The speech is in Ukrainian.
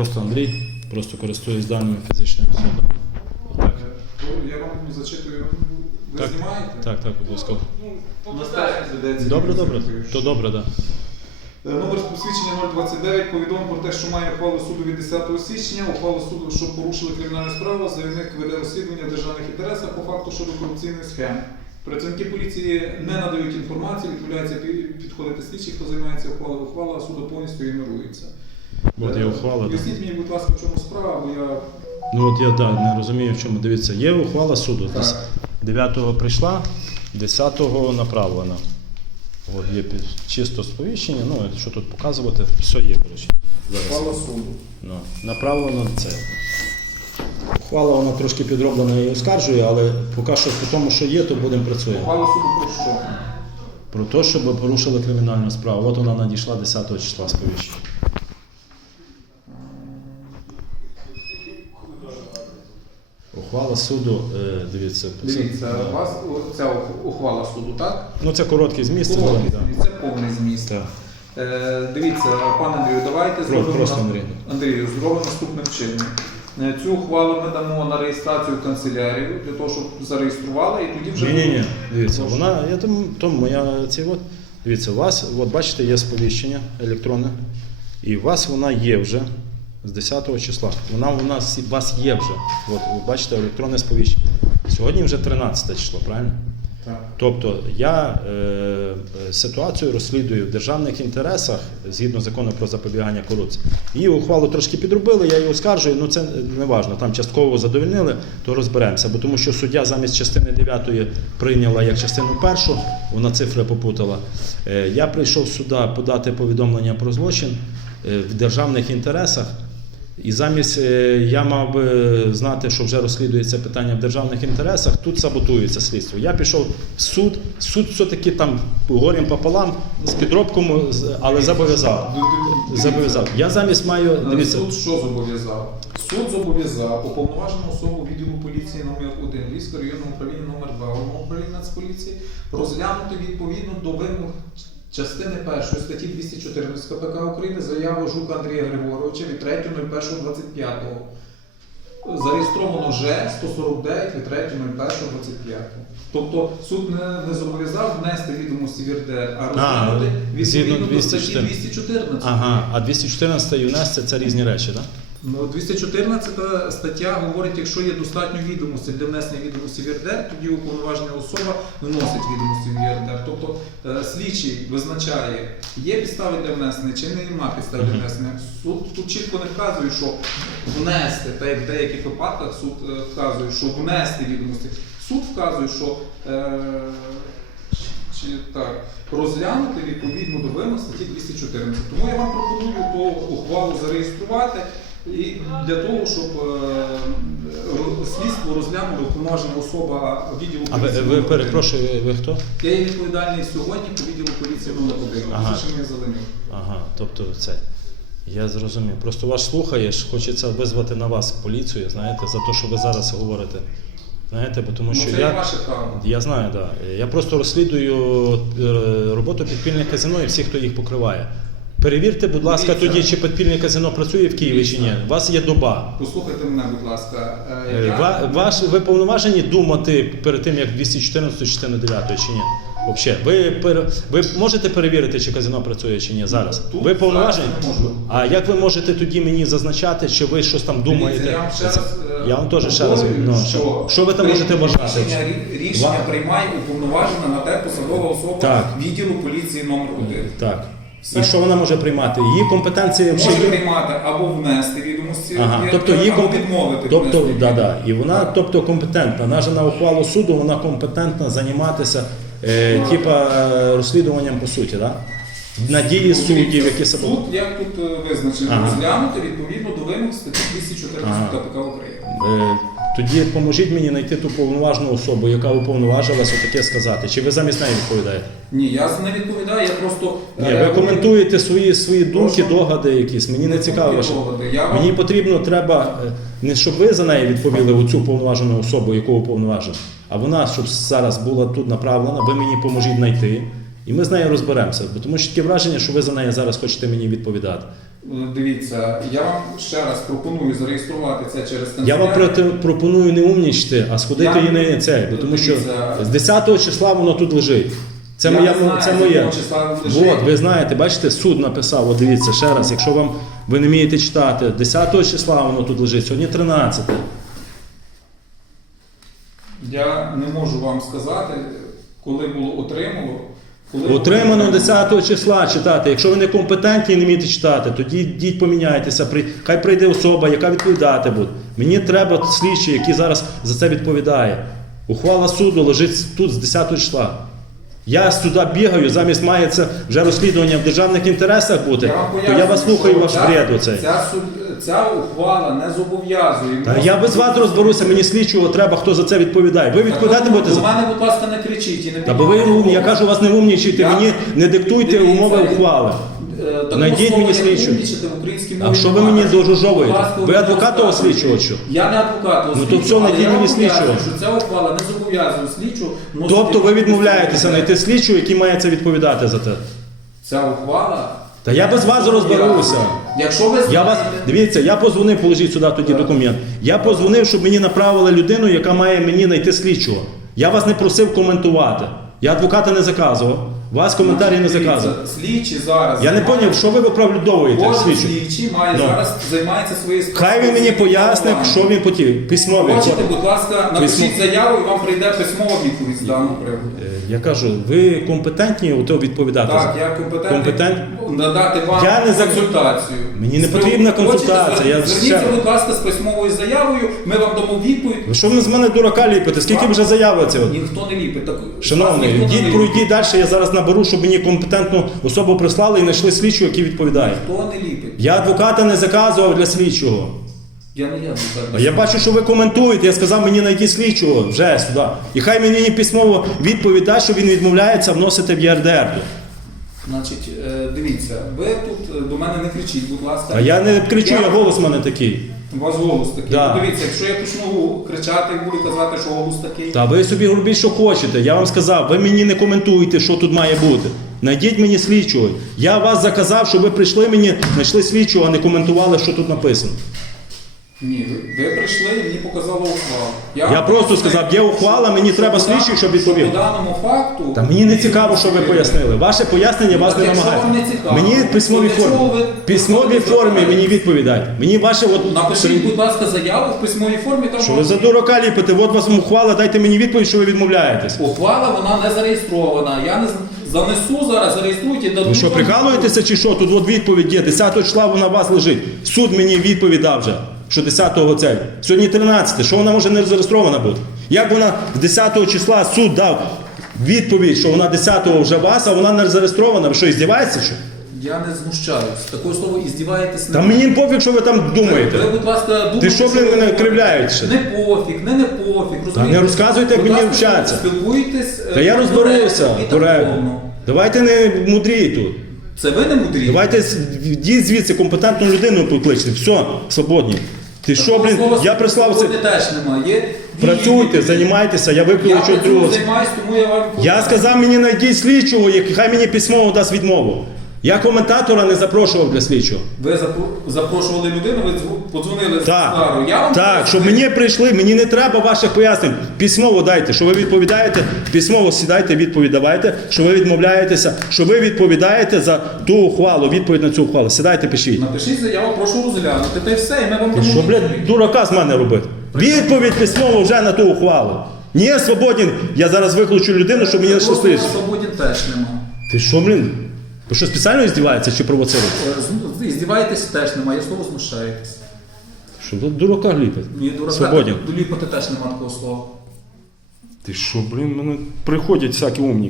Просто Андрій, просто користуюсь даними фізичної особи. Так, Я вам зачитую. Ви Так. знімаєте? так, так, обов'язково. На стежці ведеться. Добре, добре. відеофіксація. То добре, так. Е, Номер посвідчення 029 повідомив про те, що має ухвалу суду від 10 січня. Ухвалу суду, що порушили кримінальну справу, заявник веде розслідування в державних інтересах по факту щодо корупційних схем. Працівники поліції не надають інформації, відмовляються пі- підходити слідчі, хто займається ухвалою. Ухвала суду повністю ігнорується. От Е, ухвала. Поясніть мені, будь ласка, в чому справа, бо я Ну от я да, не розумію, в чому. Дивіться, є ухвала суду. Так. 9-го прийшла, 10-го направлена. От є чисто сповіщення, ну що тут показувати, все є, коротше. Зараз. ухвала суду. Ну, направлено це. Ухвала вона трошки підроблена і оскаржує, але поки що по тому, що є, то будемо працювати. Ухвала суду про що? Про те, щоб порушили кримінальну справу. От вона надійшла 10 числа сповіщення. Ухвала суду, е, дивіться. Дивіться, у вас ця ухвала суду, так? Ну це короткий зміст. Короткий да. зміст, це повний зміст. Так. Е, дивіться, пане Андрію, давайте зробимо просто, на- Андрій. Андрію, зробимо наступним чином. Е, Цю ухвалу ми дамо на реєстрацію в канцелярію для того, щоб зареєстрували, і тоді вже Ні, ні, ні. Дивіться, Прошу. вона, я тому, тому моя ці от. Дивіться, у вас, от бачите, є сповіщення електронне, і у вас вона є вже з 10 числа. Вона у нас у вас є вже. От, ви бачите, електронне сповіщення. Сьогодні вже 13 число, правильно? Так. Тобто я е, е, ситуацію розслідую в державних інтересах згідно закону про запобігання корупції. Її ухвалу трошки підробили, я її оскаржую, ну це не важно. Там частково задовольнили, то розберемося. Бо тому що суддя замість частини 9 прийняла як частину першу, вона цифри попутала. Е, я прийшов сюди подати повідомлення про злочин е, в державних інтересах. І замість е, я мав би знати, що вже розслідується питання в державних інтересах, тут саботується слідство. Я пішов в суд, суд все-таки там горем пополам з підробком, але зобов'язав. Зобов'язав. Я замість маю, дивіться, Суд що зобов'язав? Суд зобов'язав уповноважену особу відділу поліції номер 1 Львівського районного управління номер 2 управління Нацполіції розглянути відповідно до вимог частини 1 статті 214 КПК України заяву Жука Андрія Григоровича від 3.01.25. Зареєстровано вже 149 від 3.01.25. Тобто суд не, не зобов'язав внести відомості в ЄРДР, а розглянути відповідно до статті 214. 214. ага, а 214 і внести це різні речі, так? Ну, 214 стаття говорить, якщо є достатньо відомостей для внесення відомості в ЄРДР, тоді уповноважена особа вносить відомості в ЄРДР. Тобто е, слідчий визначає, є підстави для внесення чи нема підстав для внесення. Суд тут чітко не вказує, що внести, та як в деяких випадках суд е, вказує, що внести відомості. Суд вказує, що е, чи так розглянути відповідно до вимог статті 214. Тому я вам пропоную ту ухвалу зареєструвати і для того, щоб е, слідство розглянуло уповноважена особа відділу А ви, поліції. ви номер один. перепрошую, ви хто? Я є відповідальний сьогодні по відділу поліції номер 1 Ага. Ага. Зеленюк. Ага, тобто це. Я зрозумів. Просто вас слухаєш, хочеться визвати на вас поліцію, знаєте, за те, що ви зараз говорите. Знаєте, бо тому Ну, що це я. є ваше право. Я знаю, так. Да. Я просто розслідую е, роботу підпільних казино і всіх, хто їх покриває. Перевірте, будь ласка, Дивіться. тоді, чи підпільне казино працює в Києві чи ні. Дивіться. У вас є доба. Послухайте мене, будь ласка. Е, Е, я- ва- Ваш, ви повноважені думати перед тим, як 214 частину 9 чи ні? Взагалі, ви, пере- ви можете перевірити, чи казино працює чи ні зараз? Тут ви повноважені? зараз не можу. А як ви можете тоді мені зазначати, чи ви щось там думаєте? Дивіться, я вам ще раз, е, Я вам теж ще раз говорю, ну, що що ви там можете вважати? Рішення, рі- рішення Ва- приймає уповноважена на те посадова особа Так. відділу поліції номер 1 Так. Все. І що вона може приймати? Її компетенція Може є? приймати або внести відомості, Ага, є- тобто її або комп- відмовити. тобто, внести да, да. І вона, Так. тобто, компетентна. Навіть на ухвалу суду вона компетентна займатися е, типа е, розслідуванням по суті, да? На дії суддів, які себе. Суд, як тут е, визначено, Ага. розглянути відповідно до вимог статті 214 Ага. КПК України. Е, Тоді поможіть мені знайти ту повноважну особу, яка уповноважилась отаке сказати. Чи ви замість неї відповідаєте? Ні, я не відповідаю, я просто Ні, е, ви коментуєте свої, свої думки, Прошу. догади якісь. Мені не цікаво. ваше. Я вам- Мені потрібно, треба е, не щоб ви за неї відповіли оцю повноважену особу, яку уповноважили, а вона, щоб зараз була тут направлена, ви мені поможіть знайти. І ми з нею розберемося. Бо тому що таке враження, що ви за неї зараз хочете мені відповідати. Дивіться, я вам ще раз пропоную зареєструвати це через Я канцелярію. вам проти, пропоную не умнічити, а сходити Я- і не це, бо тому що Дивіться. з 10 числа воно тут лежить. Це Я моя не знаю, це з моє. якого числа лежить. От, ви знаєте, бачите, суд написав, от дивіться ще раз, якщо вам ви не вмієте читати, 10 числа воно тут лежить, сьогодні 13. Я не можу вам сказати, коли було Отримано було 10 числа читати. Якщо ви не компетентні і не вмієте читати, тоді йдіть поміняйтеся. Хай прийде особа, яка відповідати буде. Мені треба слідчий, який зараз за це відповідає. Ухвала суду лежить тут з 10 числа. Я сюди бігаю, замість має це вже розслідування в державних інтересах бути, Я то я вас слухаю ваш бред оцей. Ця, ця ухвала не зобов'язує. Та я без вас розберуся, мені слідчого треба, хто за це відповідає. Ви відповідати будете До за мене, будь ласка, не кричіть і не Та бо ви умні, я кажу, вас не умнічайте, Я- мені не диктуйте Дивіться, умови ви- ухвали. Е, Найдіть мені слідчого. А що ви мені дожужовуєте? Ви адвокат того слідчого, що? Я не адвокат того Ну, то все, але найдіть я мені вам слідчого. пояснюю, що ця ухвала не зобов'язує слідчого. носити Тобто ви відповідальність. відмовляєтеся знайти слідчого, який має це відповідати за те. Ця ухвала. Та я без вас розберуся. Якщо ви Я вас дивіться, я позвонив, положіть сюди тоді документ. Я позвонив, щоб мені направили людину, яка має мені знайти слідчого. Я вас не просив коментувати. Я адвоката не заказував. Вас коментарі не Дивіться. Слідчі зараз. Я не поняв, зрозумів, що ви виправдовуєте Кожен слідчі. слідчий має Ну. зараз займається своєю Хай він мені поясне, що він хотів. Письмові. Хочете, будь ласка, напишіть Письмо. заяву і вам прийде письмова відповідь з даного приводу. Е, Я кажу, ви компетентні у ото відповідати. Так, я компетентний Компетент? надати вам Я не за- консультацію. Мені не потрібна консультація, я Зверніться, будь ласка, з письмовою заявою, ми вам дамо відповідь. Ви що ви з мене дурака ліпите? Скільки вже заяви це? Ніхто не ліпить. Так, Шановний, ніхто не йдіть, ліпить. пройдіть далі, я зараз наберу, щоб мені компетентну особу прислали і знайшли слідчого, який відповідає. Ніхто не ліпить. Я адвоката не заказував для слідчого. Я не я А я бачу, що ви коментуєте. Я сказав, мені знайти слідчого вже сюди. І хай мені письмово відповідь дасть, що він відмовляється вносити в ЄРДР. Значить, е, дивіться, ви тут е, до мене не кричіть, будь ласка. А я не кричу, я голос в мене такий. У вас голос такий. Да. Ну, Дивіться, якщо я почну кричати і буду казати, що голос такий. Та ви собі робіть, що хочете. Я вам сказав, ви мені не коментуєте, що тут має бути. Найдіть мені слідчого. Я вас заказав, щоб ви прийшли мені, знайшли слідчого, а не коментували, що тут написано. Ні, ви, прийшли і мені показали ухвалу. Я просто сказав, є ухвала, мені треба слідчий, щоб відповів. По даному факту. Та мені не цікаво, що ви пояснили. Ваше пояснення вас не цікаво, Мені для формі. письмовій формі мені відповідайте. Мені ваше от Напишіть, будь ласка, заяву в письмовій формі. Там що ви за дурака ліпите, от вас ухвала, дайте мені відповідь, що ви відмовляєтесь. Ухвала вона не зареєстрована. Я не занесу зараз, зареєструйте, дадуть. Ви що, прикалуєтеся чи що? Тут от відповідь є. 10 числа вона у вас лежить. Суд мені відповідь дав вже, що 10-го цей. Сьогодні 13, що вона може не зареєстрована бути? Як вона 10 числа суд дав відповідь, що вона 10-го вже вас, а вона не зареєстрована? Ви що, здіваєтеся? Що? Я не знущаюсь. Такого слова і здіваєтесь Та мені пофіг, що ви там думаєте. Ви, будь ласка, думайте, Ти що, блін, ви мене говорите. кривляєш ще? Не пофіг, не не пофіг. розумієте? не розказуйте, як Будь мені ласка, вчаться. Спілкуйтесь. е, Та я розберуся, коректно. тактовно. Давайте не мудрій тут. Це ви не мудрі. Давайте з- йдіть звідси компетентну людину покличте. Все, свободні. Ти що, блін, я прислав це. теж немає. Є Працюйте, займайтеся, я Я викличу працюю, другого. займаюсь, тому я вам Я сказав мені знайдіть слідчого, і хай мені письмово дасть відмову. Я коментатора не запрошував для слідчого. Ви запро- запрошували людину, ви подзвонили з Так, Стару. Я вам так, щоб пояснив. мені прийшли, мені не треба ваших пояснень. Письмово дайте, що ви відповідаєте, письмово сідайте, відповідь давайте, що ви відмовляєтеся, що ви відповідаєте за ту ухвалу, відповідь на цю ухвалу. Сідайте, пишіть. Напишіть заяву, прошу розглянути, та й все, і ми вам Що, блядь, дурака з мене робити? Відповідь письмово вже на ту ухвалу. Ні, свободен, я зараз виключу людину, щоб мені не щастило. Свободін теж нема. Ти що, блін? Ви що спеціально здіваєтеся чи провоцируєте? Іздіваєтесь Здіваєтесь теж немає, я слово знущаєтесь. Що тут дурака гліпить? Ні, дурака, Свободен. доліпати теж нема такого слова. Ти що, блін, мене приходять всякі умні.